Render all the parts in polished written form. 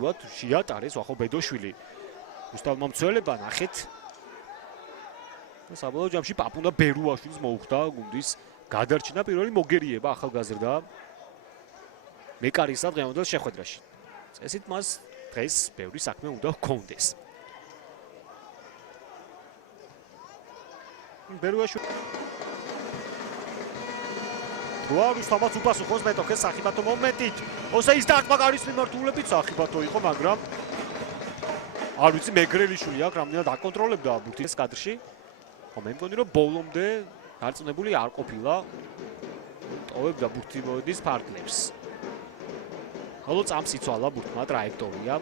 აქტიურად შეატარეს ვახო ბედოშვილი. რუსთავმა მცველება ნახეთ. და საბოლოო ჯამში პაპუნა ბერუაშვილს მოუხდა გუნდის გადარჩენა პირველი მოგერიება ახალგაზრდა მეკარის დღევანდელ შეხვედრაში. წესით მას დღეს ბევრი საქმე უნდა ჰქონდეს. ბერუაშვილი რუსთავმაც უპასუხოს მეტოქეს სახიბათო მომენტით. ოსეის დარტყმა გარის მიმართულებით სახიბათო იყო, მაგრამ არ ვიცი მეგრელიშვილი აქ რამდენად აკონტროლებდა ბურთის კადრში. მე მგონი რომ ბოლომდე დარწმუნებული არ ყოფილა. ტოვებდა ბურთი მოედის ფარგლებს. ხოლო წამს იცვალა ბურთმა ტრაექტორია.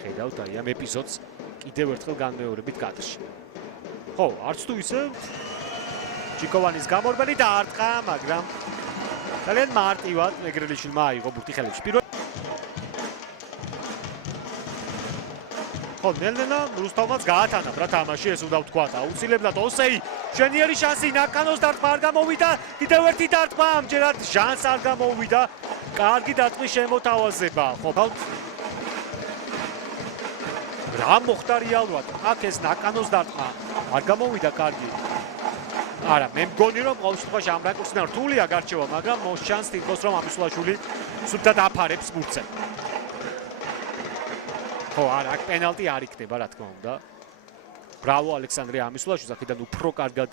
ხედავთ აი ამ ეპიზოდს კიდევ ერთხელ განმეორებით კადრში. ხო, არც თუ ისე ჩიკოვანის გამორბელი დაარტყა, მაგრამ ძალიან მარტივად მეგრელიშვილმა აიღო ბურთი ხელებში. ხო, ნელ-ნელა რუსთავმაც გაათანა რა თამაში, ეს უნდა ვთქვათ. აუცილებლად ოსეი მშვენიერი შანსი ნაკანოს დარტყმა არ გამოვიდა, კიდევ ერთი დარტყმა ამჯერად ჟანს არ გამოვიდა. კარგი დარტყმის შემოთავაზება. ხო, რა მოხდა რეალურად? აქ ეს ნაკანოს დარტყმა არ გამოვიდა კარგი. არა, მე მგონი რომ ყოველ შემთხვევაში ამ რაკურსიდან რთულია გარჩევა, მაგრამ მოსჩანს თითქოს რომ ამისულაშვილი სულთან აფარებს ბურთზე. ხო, არა, აქ პენალტი არ იქნება, რა თქმა უნდა. ბრავო ალექსანდრე ამისულაშვილს, აქედან უფრო კარგად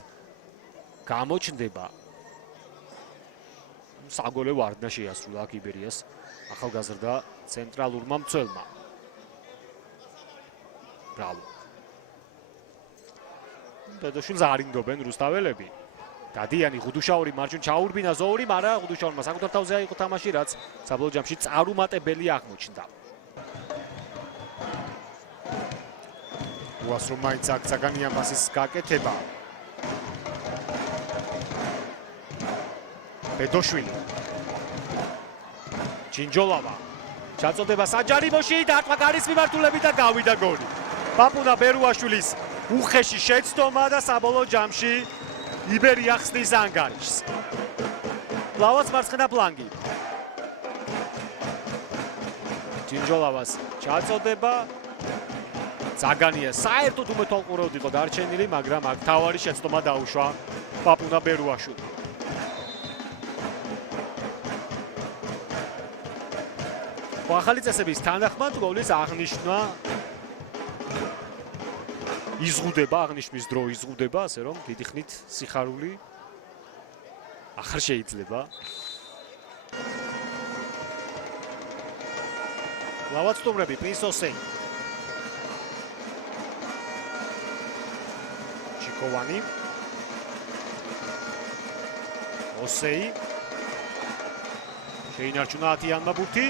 გამოჩნდება. საგოლე ვარდნა შეასრულა აქ იბერიას ახალგაზრდა ცენტრალურმა მცველმა. ბრავო. ბედოშვილს არ ინდობენ რუსთაველები. დადიანი ღუდუშაური მარჯვნივ ჩაურბინა ზოური, მაგრამ ღუდუშაურმა საკუთარ თავზე აიღო თამაში, რაც საბოლოო ჯამში წარუმატებელი აღმოჩნდა. უასრო მაინც აქ საგანია მასის გაკეთება. ბედოშვილი. ჩინჯოლავა. ჩაწოდება საჯარიმოში, დარტყმა გარის მიმართულებით და გავიდა გოლი. პაპუნა ბერუაშვილის უხეში შეცდომა და საბოლოო ჯამში იბერია ხსნის ანგარიშს. ლავაც მარცხენა ფლანგი. ჩინჯოლავას ჩაწოდება. ზაგანია საერთოდ უმეთვალყურეოდ იყო დარჩენილი, მაგრამ აქ თავარი შეცდომა დაუშვა პაპუნა ბერუაშვილი. ახალი წესების თანახმად გოლის აღნიშვნა იზღუდება, აღნიშვნის დრო იზღუდება, ასე რომ დიდი ხნით სიხარული ახარ შეიძლება. ლავაც სტუმრები პრინს ოსეი. ჩიკოვანი. ოსეი. შეინარჩუნა ათიანმა ბურთი.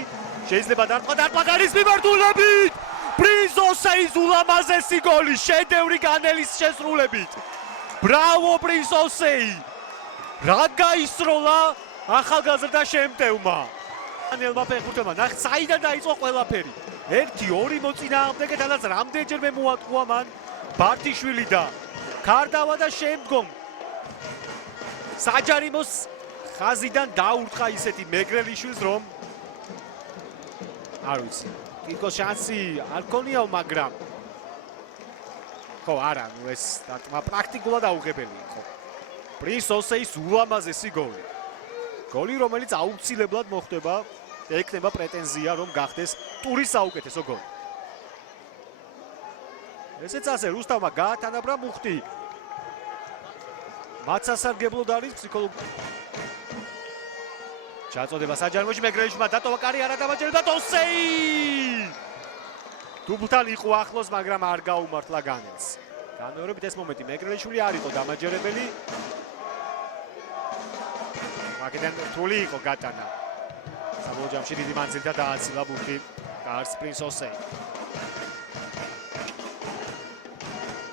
შეიძლება დარტყმა გარის მიმართულებით. პრინს ოსეის ულამაზესი გოლი შედევრი განელის შესრულებით. ბრავო პრინს ოსეი. რა გაისროლა ახალგაზრდა შემტევმა. დანიელმა ფეხბურთელმა ნახეთ საიდან დაიწყო ყველაფერი. 1-2 მოწინააღმდეგე, თანაც რამდენჯერმე მოატყუა მან ბართიშვილი და ქარდავა და შემდგომ საჯარიმოს ხაზიდან დაურტყა ისეთი მეგრელიშვილს, რომ არ ვიცი, თითქოს შანსი არ ქონიაო, მაგრამ ხო, არა, ნუ ეს დარტყმა პრაქტიკულად აუღებელი იყო. პრინს ოსეის ულამაზესი გოლი. გოლი, რომელიც აუცილებლად მოხდება, ეკნება პრეტენზია, რომ გახდეს ტურის საუკეთესო გოლი. ესეც ასე, რუსთავმა გაათანაბრა მუხტი. მათ სასარგებლოდ არის ფსიქოლოგიური. ჩაწოდება საჯარიმოში, მეგრელიშვილმა დატოვა კარიერა დამაჯერებდა ოსეი. დუბლთან იყო ახლოს, მაგრამ არ გაუმართლა განელს. განმეორებით ეს მომენტი მეგრელიშვილი არ იყო დამაჯერებელი. აქედან რთული იყო გატანა. საბოლოო ჯამში დიდი მანძილით დააცილა ბურთი გარს პრინს ოსეი.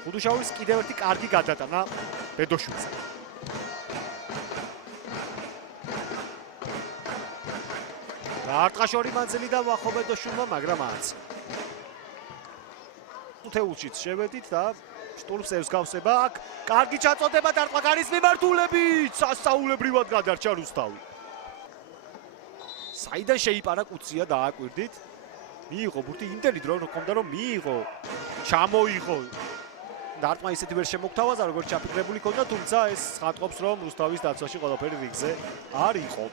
ხუდუშაურის კიდევ ერთი კარგი გადატანა ბედოშვილზე. დაარტყა შორი მანძილი და ვახო ბედოშვილმა, მაგრამ არც. უთეულშიც შევედით და შტურმს ევსგავსება აქ. კარგი ჩაწოდება დარტყმა გარის მიმართულებით. სასწაულებრივად გადარჩა რუსთავი. საიდან შეიპარა კუცია დააკვირდით. მიიღო ბურთი ინტერი დრო ჰქონდა რომ მიიღო. ჩამოიღო. დარტყმა ისეთი ვერ შემოგთავაზა როგორც ჩაფიქრებული ქონდა, თუმცა ეს ხატყობს რომ რუსთავის დაცვაში ყველაფერი რიგზე არ იყო.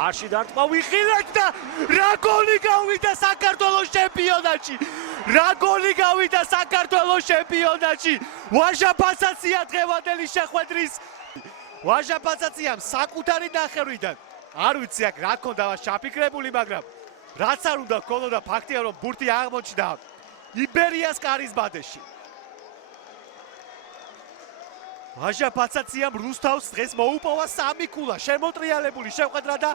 კარში დარტყმა ვიხილეთ და რა გოლი გავიდა საქართველოს ჩემპიონატში! რა გოლი გავიდა საქართველოს ჩემპიონატში! ვაჟა ფასაცია დღევანდელი შეხვედრის ვაჟა ფასაციამ საკუთარი ნახევრიდან არ ვიცი აქ რა ქონდა ჩაფიქრებული, მაგრამ რაც არ უნდა ქონოდა ფაქტია რომ ბურთი აღმოჩნდა იბერიას კარის ბადეში. ვაჟა ფასაციამ რუსთავს დღეს მოუპოვა 3 ქულა, შემოტრიალებული შეხვედრა და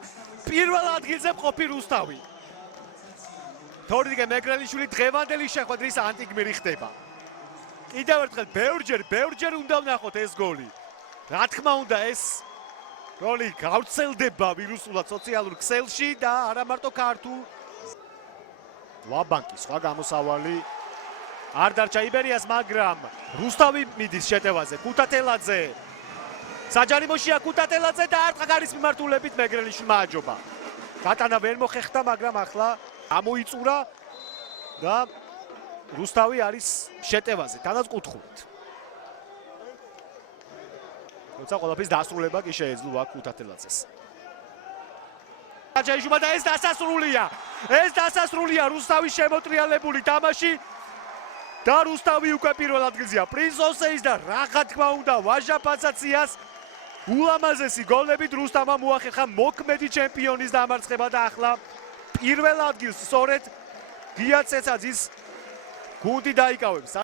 პირველ ადგილზე მყოფი რუსთავი. თორნიკე მეგრელიშვილი დღევანდელი შეხვედრის ანტიგმირი ხდება. კიდევ ერთხელ ბევრჯერ უნდა ვნახოთ ეს გოლი. რა თქმა უნდა ეს გოლი გავრცელდება ვირუსულად სოციალურ ქსელში და არა მარტო ქართულ. ვაბანკი სხვა გამოსავალი არ დარჩა იბერიას, მაგრამ რუსთავი მიდის შეტევაზე. კუტატელაძე საჯარიმოშია კუტატელაძე და არტყა გარის მიმართულებით მეგრელიშვილმა აჯობა. გატანა ვერ მოხერხდა, მაგრამ ახლა ამოიწურა და რუსთავი არის შეტევაზე, თანაც კუთხით. როცა ყველაფრის დასრულება კი შეეძლო აქ კუტატელაძეს. საჯარიშვილმა და ეს დასასრულია. რუსთავის შემოტრიალებული თამაში. და რუსთავი უკვე პირველ ადგილზეა პრინც ოსეის და რა თქმა უნდა ვაჟა ფასაციას ულამაზესი გოლებით რუსთავმა მოახერხა მოქმედი ჩემპიონის დამარცხება და ახლა პირველ ადგილს სწორედ გია ცეცაძის გუნდი დაიკავებს.